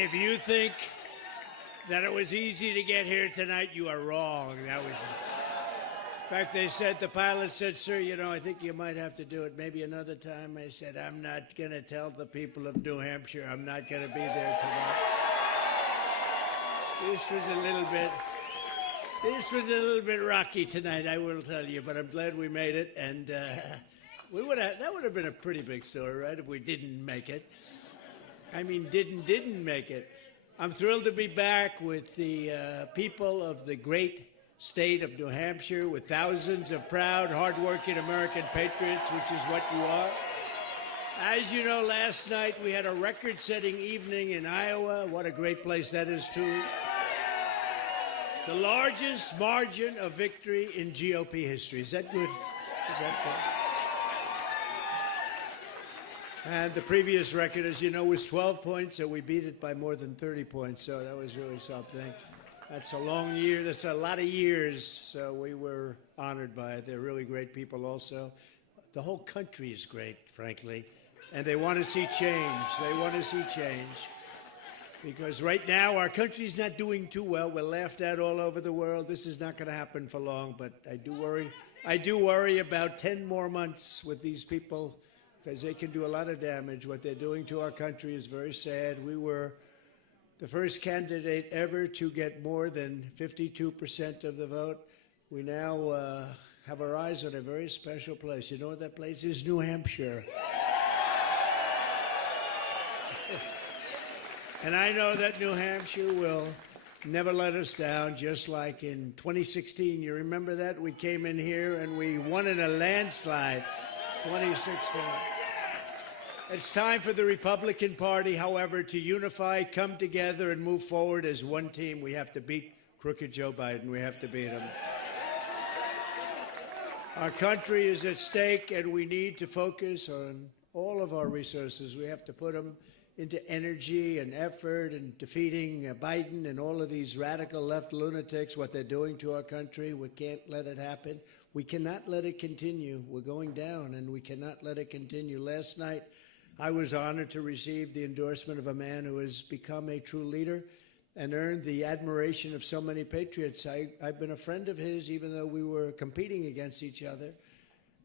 If you think that it was easy to get here tonight, you are wrong. That was. In fact, they said, the pilot said, "Sir, you know, I think you might have to do it maybe another time." I said, "I'm not going to tell the people of New Hampshire I'm not going to be there tonight." This was a little bit rocky tonight, I will tell you, but I'm glad we made it. And that would have been a pretty big story, right, if we didn't make it. I mean, didn't make it. I'm thrilled to be back with the people of the great state of New Hampshire, with thousands of proud, hardworking American patriots, which is what you are. As you know, last night we had a record-setting evening in Iowa. What a great place that is, too. The largest margin of victory in GOP history. Is that good? Is that good? And the previous record, as you know, was 12 points, so we beat it by more than 30 points, so that was really something. That's a long year. That's a lot of years, so we were honored by it. They're really great people also. The whole country is great, frankly, and they want to see change. They want to see change. Because right now our country's not doing too well. We're laughed at all over the world. This is not going to happen for long, but I do worry about 10 more months with these people, because they can do a lot of damage. What they're doing to our country is very sad. We were the first candidate ever to get more than 52% of the vote. We now have our eyes on a very special place. You know what that place is? New Hampshire. And I know that New Hampshire will never let us down, just like in 2016. You remember that? We came in here and we won in a landslide. 2016. It's time for the Republican Party, however, to unify, come together, and move forward as one team. We have to beat crooked Joe Biden. We have to beat him. Our country is at stake, and we need to focus on all of our resources. We have to put them into energy and effort and defeating Biden and all of these radical left lunatics, what they're doing to our country. We can't let it happen. We cannot let it continue. We're going down, and we cannot let it continue. Last night, I was honored to receive the endorsement of a man who has become a true leader and earned the admiration of so many patriots. I've been a friend of his, even though we were competing against each other.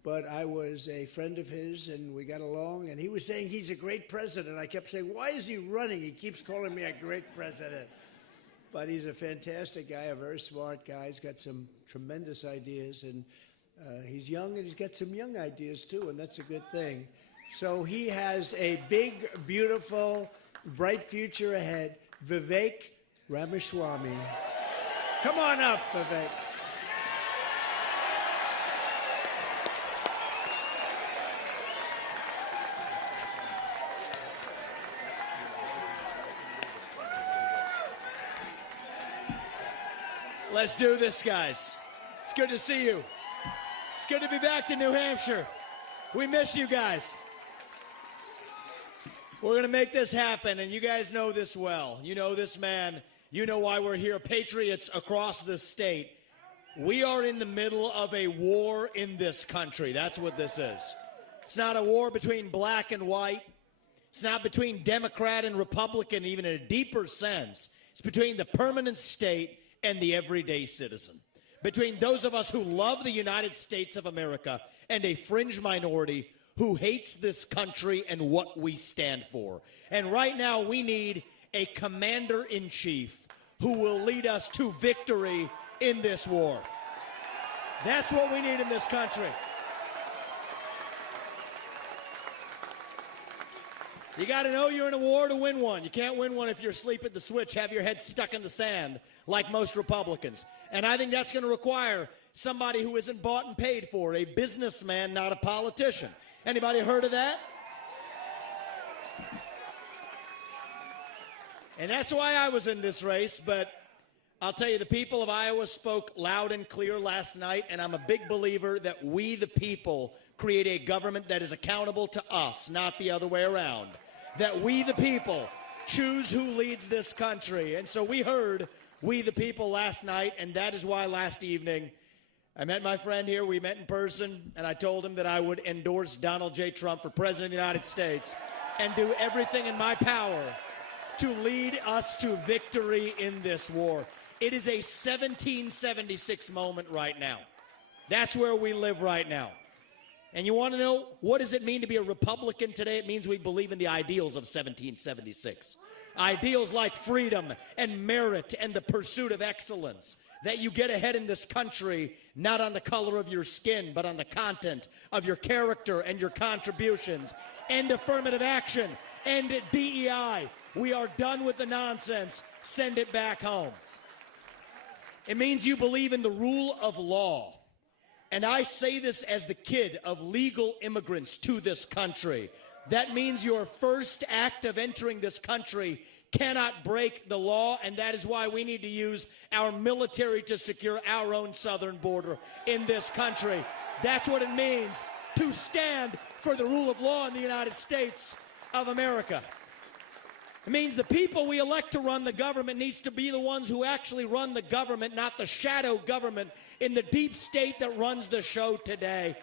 But I was a friend of his, and we got along. And he was saying he's a great president. I kept saying, why is he running? He keeps calling me a great president. But he's a fantastic guy, a very smart guy. He's got some tremendous ideas. And he's young, and he's got some young ideas, too, and that's a good thing. So he has a big, beautiful, bright future ahead. Vivek Ramaswamy. Come on up, Vivek. Let's do this, guys. It's good to see you. It's good to be back to New Hampshire. We miss you guys. We're going to make this happen, and you guys know this well. You know this man. You know why we're here. Patriots across the state. We are in the middle of a war in this country. That's what this is. It's not a war between black and white. It's not between Democrat and Republican, even in a deeper sense. It's between the permanent state and the everyday citizen. Between those of us who love the United States of America and a fringe minority who hates this country and what we stand for. And right now we need a commander-in-chief who will lead us to victory in this war. That's what we need in this country. You got to know you're in a war to win one. You can't win one if you're asleep at the switch, have your head stuck in the sand like most Republicans. And I think that's going to require somebody who isn't bought and paid for, a businessman, not a politician. Anybody heard of that? And that's why I was in this race, but I'll tell you, the people of Iowa spoke loud and clear last night, and I'm a big believer that we, the people, create a government that is accountable to us, not the other way around. That we, the people, choose who leads this country. And so we heard we, the people, last night, and that is why last evening I met my friend here. We met in person, and I told him that I would endorse Donald J. Trump for President of the United States and do everything in my power to lead us to victory in this war. It is a 1776 moment right now. That's where we live right now. And you want to know, what does it mean to be a Republican today? It means we believe in the ideals of 1776. Ideals like freedom and merit and the pursuit of excellence. That you get ahead in this country, not on the color of your skin, but on the content of your character and your contributions. End affirmative action. End DEI. We are done with the nonsense. Send it back home. It means you believe in the rule of law. And I say this as the kid of legal immigrants to this country. That means your first act of entering this country cannot break the law, and that is why we need to use our military to secure our own southern border in this country. That's what it means to stand for the rule of law in the United States of America. It means the people we elect to run the government needs to be the ones who actually run the government, not the shadow government in the deep state that runs the show today.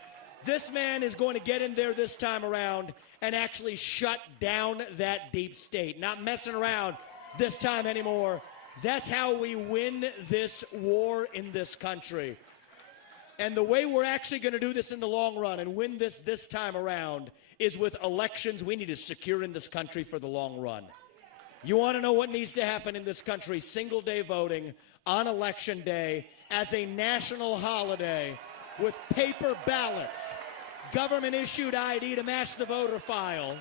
This man is going to get in there this time around and actually shut down that deep state. Not messing around this time anymore. That's how we win this war in this country. And the way we're actually going to do this in the long run and win this time around is with elections we need to secure in this country for the long run. You want to know what needs to happen in this country? Single day voting on election day as a national holiday with paper ballots, government-issued ID to match the voter file,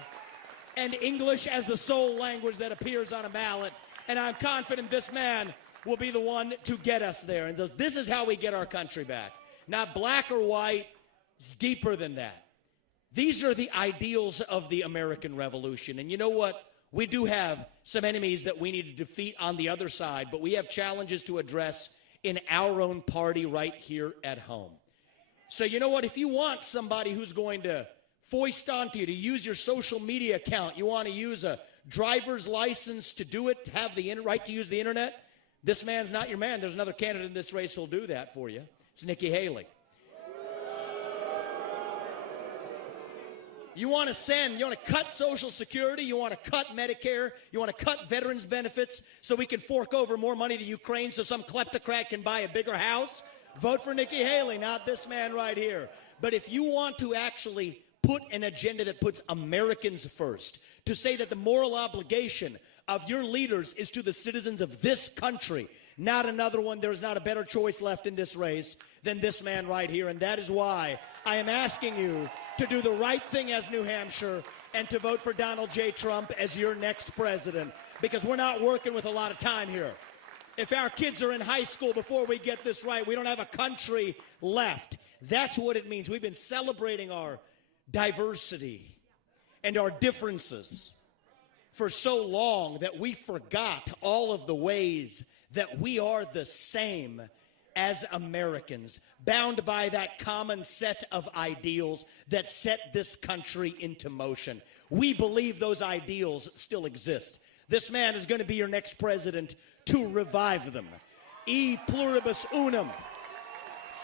and English as the sole language that appears on a ballot. And I'm confident this man will be the one to get us there. And this is how we get our country back. Not black or white, it's deeper than that. These are the ideals of the American Revolution. And you know what? We do have some enemies that we need to defeat on the other side, but we have challenges to address in our own party right here at home. So you know what? If you want somebody who's going to foist onto you to use your social media account, you want to use a driver's license to do it, to have the right to use the internet, this man's not your man. There's another candidate in this race who'll do that for you. It's Nikki Haley. You want to cut Social Security, you want to cut Medicare, you want to cut veterans benefits so we can fork over more money to Ukraine so some kleptocrat can buy a bigger house? Vote for Nikki Haley, not this man right here. But if you want to actually put an agenda that puts Americans first, to say that the moral obligation of your leaders is to the citizens of this country, not another one, there's not a better choice left in this race than this man right here. And that is why I am asking you to do the right thing as New Hampshire and to vote for Donald J. Trump as your next president, because we're not working with a lot of time here. If our kids are in high school before we get this right, we don't have a country left. That's what it means. We've been celebrating our diversity and our differences for so long that we forgot all of the ways that we are the same as Americans, bound by that common set of ideals that set this country into motion. We believe those ideals still exist. This man is going to be your next president to revive them. E pluribus unum,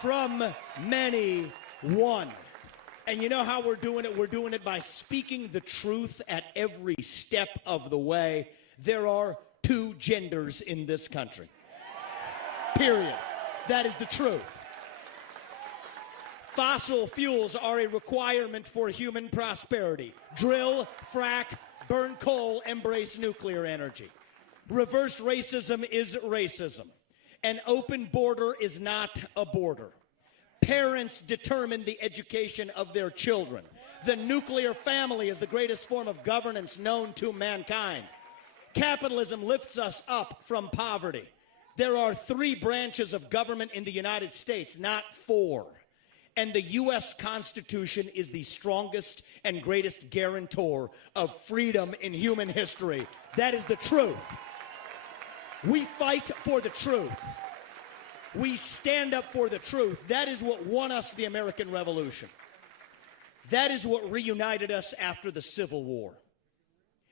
from many, one. And you know how we're doing it? We're doing it by speaking the truth at every step of the way. There are two genders in this country. Period. That is the truth. Fossil fuels are a requirement for human prosperity. Drill, frack, burn coal, embrace nuclear energy. Reverse racism is racism. An open border is not a border. Parents determine the education of their children. The nuclear family is the greatest form of governance known to mankind. Capitalism lifts us up from poverty. There are 3 branches of government in the United States, not 4. And the U.S. Constitution is the strongest and greatest guarantor of freedom in human history. That is the truth. We fight for the truth. We stand up for the truth. That is what won us the American Revolution. That is what reunited us after the Civil War.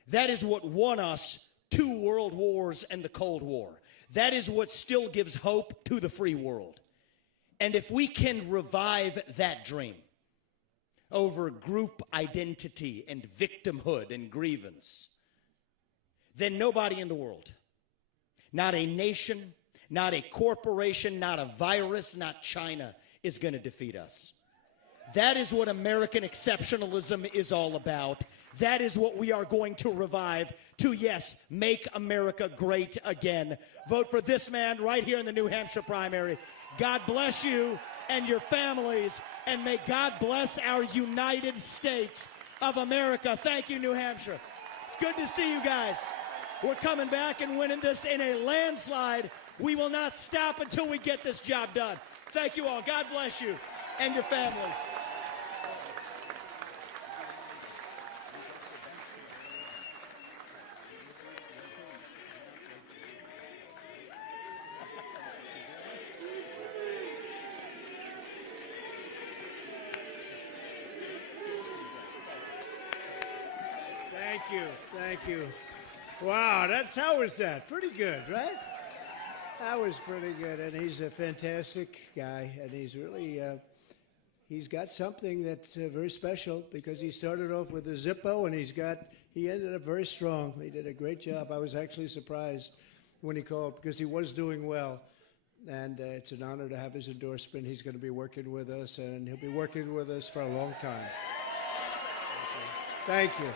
That is what won us 2 world wars and the Cold War. That is what still gives hope to the free world. And if we can revive that dream over group identity and victimhood and grievance, then nobody in the world, not a nation, not a corporation, not a virus, not China, is going to defeat us. That is what American exceptionalism is all about. That is what we are going to revive to, yes, make America great again. Vote for this man right here in the New Hampshire primary. God bless you and your families, and may God bless our United States of America. Thank you, New Hampshire. It's good to see you guys. We're coming back and winning this in a landslide. We will not stop until we get this job done. Thank you all. God bless you and your family. Thank you. Thank you. Wow, how was that? Pretty good, right? That was pretty good. And he's a fantastic guy. And he's really, he's got something that's very special because he started off with a Zippo and he ended up very strong. He did a great job. I was actually surprised when he called because he was doing well. And it's an honor to have his endorsement. He's going to be working with us, and he'll be working with us for a long time. Thank you.